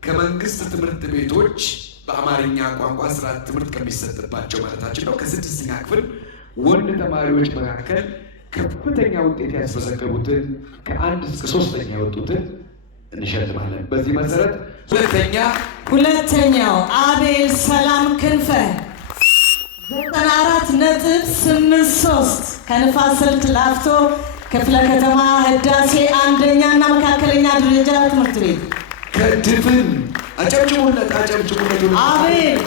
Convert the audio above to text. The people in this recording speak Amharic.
ከመንግስት ትምህርት ቤቶች በአማርኛ ቋንቋ ስርዓት ትምህርት ከሚሰጥባቸው ማለታችን ነው ከ6ኛ ክፍል ወንድ ተማሪዎች መካከል ከፍተኛ ውጤት ያስመዘገቡትን ከ1 እስከ 3ኛ የወጡትን እንሸልማለን። በዚህ መሰረት ሁለተኛው አቤል ሰላም ክንፈ 94.83 ከንፋስ ስልክ ላፍቶ ክፍለ ከተማ ህዳሴ አንደኛና መካከለኛ ደረጃ ትምህርት ቤት ከድፍን አጨብጭቡለት አቤል